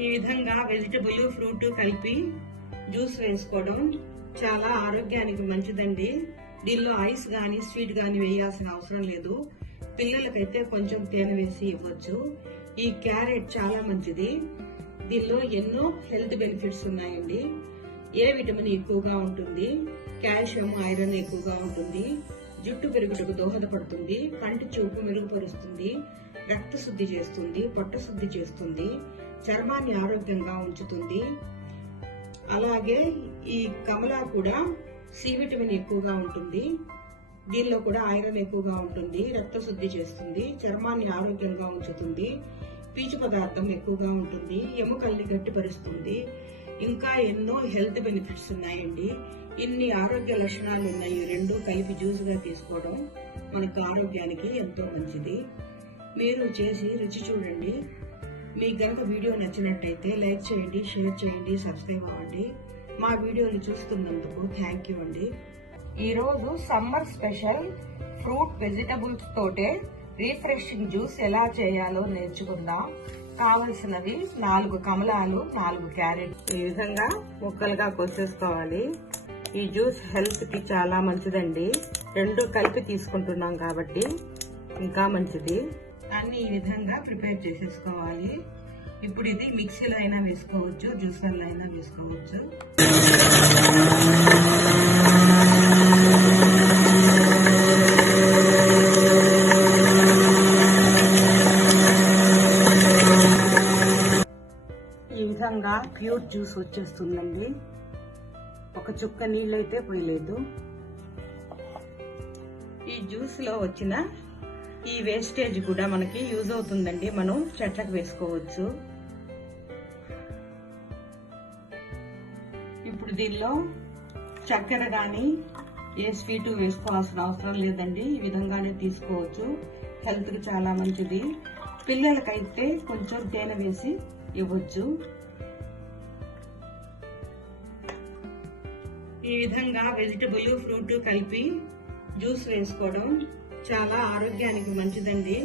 ఈ విధంగా vegetable fruit కలిపి జ్యూస్ వేసుకోవడం చాలా ఆరోగ్యానికి మంచిదండి. దీనిలో ఐస్ గాని స్వీట్ గాని వేయాల్సిన అవసరం లేదు. పిల్లలకైతే కొంచెం తేనె వేసి ఇవ్వచ్చు. ఈ క్యారెట్ చాలా మంచిది. దీనిలో ఎన్నో హెల్త్ బెనిఫిట్స్ ఉన్నాయండి. ఏ విటమిన్ ఎక్కువగా ఉంటుంది, కాల్షియం ఐరన్ ఎక్కువగా ఉంటుంది, జుట్టు పెరుగుటకు దోహదపడుతుంది, కంటి చూపు మెరుగుపరుస్తుంది, రక్త శుద్ధి చేస్తుంది, పొట్ట శుద్ధి చేస్తుంది, చర్మాన్ని ఆరోగ్యంగా ఉంచుతుంది. అలాగే ఈ కమలా కూడా సి విటమిన్ ఎక్కువగా ఉంటుంది. దీనిలో కూడా ఐరన్ ఎక్కువగా ఉంటుంది, రక్త శుద్ధి చేస్తుంది, చర్మాన్ని ఆరోగ్యంగా ఉంచుతుంది, పీచు పదార్థం ఎక్కువగా ఉంటుంది, ఎముకల్ని గట్టిపరుస్తుంది. ఇంకా ఎన్నో హెల్త్ బెనిఫిట్స్ ఉన్నాయండి. ఇన్ని ఆరోగ్య లక్షణాలు ఉన్నాయి. రెండు కలిపి జ్యూస్ గా తీసుకోవడం మనకు ఆరోగ్యానికి ఎంతో మంచిది. మీరు చేసి రుచి చూడండి. మీకు గనక వీడియో నచ్చినట్టయితే లైక్ చేయండి, షేర్ చేయండి, సబ్స్క్రైబ్ అవ్వండి. మా వీడియోని చూస్తున్నందుకు థ్యాంక్ యూ అండి. ఈరోజు సమ్మర్ స్పెషల్ ఫ్రూట్ వెజిటబుల్స్ తోటే రిఫ్రెషింగ్ జ్యూస్ ఎలా చేయాలో నేర్చుకుందాం. కావలసినది 4 కమలాలు, 4 క్యారెట్. ఈ విధంగా ముక్కలుగా కోసేసుకోవాలి. ఈ జ్యూస్ హెల్త్ కి చాలా మంచిదండి. రెండు కలిపి తీసుకుంటున్నాం కాబట్టి ఇంకా మంచిది. అన్ని ఈ విధంగా ప్రిపేర్ చేసేసుకోవాలి. ఇప్పుడు ఇది మిక్సీలో అయినా వేసుకోవచ్చు, జ్యూసర్లో అయినా వేసుకోవచ్చు. ఈ విధంగా ప్యూర్ జ్యూస్ వచ్చేస్తుందండి. ఒక చుక్క నీళ్ళైతే పోయలేదు. ఈ జ్యూస్ లో వచ్చిన ఈ వేస్టేజ్ కూడా మనకి యూజ్ అవుతుందండి. మనం చెట్లకు వేసుకోవచ్చు. ఇప్పుడు దీనిలో చక్కెర గాని ఏ స్వీటు వేసుకోవాల్సిన అవసరం లేదండి. ఈ విధంగానే తీసుకోవచ్చు. హెల్త్ కి చాలా మంచిది. పిల్లలకైతే కొంచెం తేనె వేసి ఇవ్వచ్చు. ఈ విధంగా వెజిటబుల్ ఫ్రూట్ కలిపి జ్యూస్ వేసుకోవడం చాలా ఆరోగ్యానికి మంచిదండి.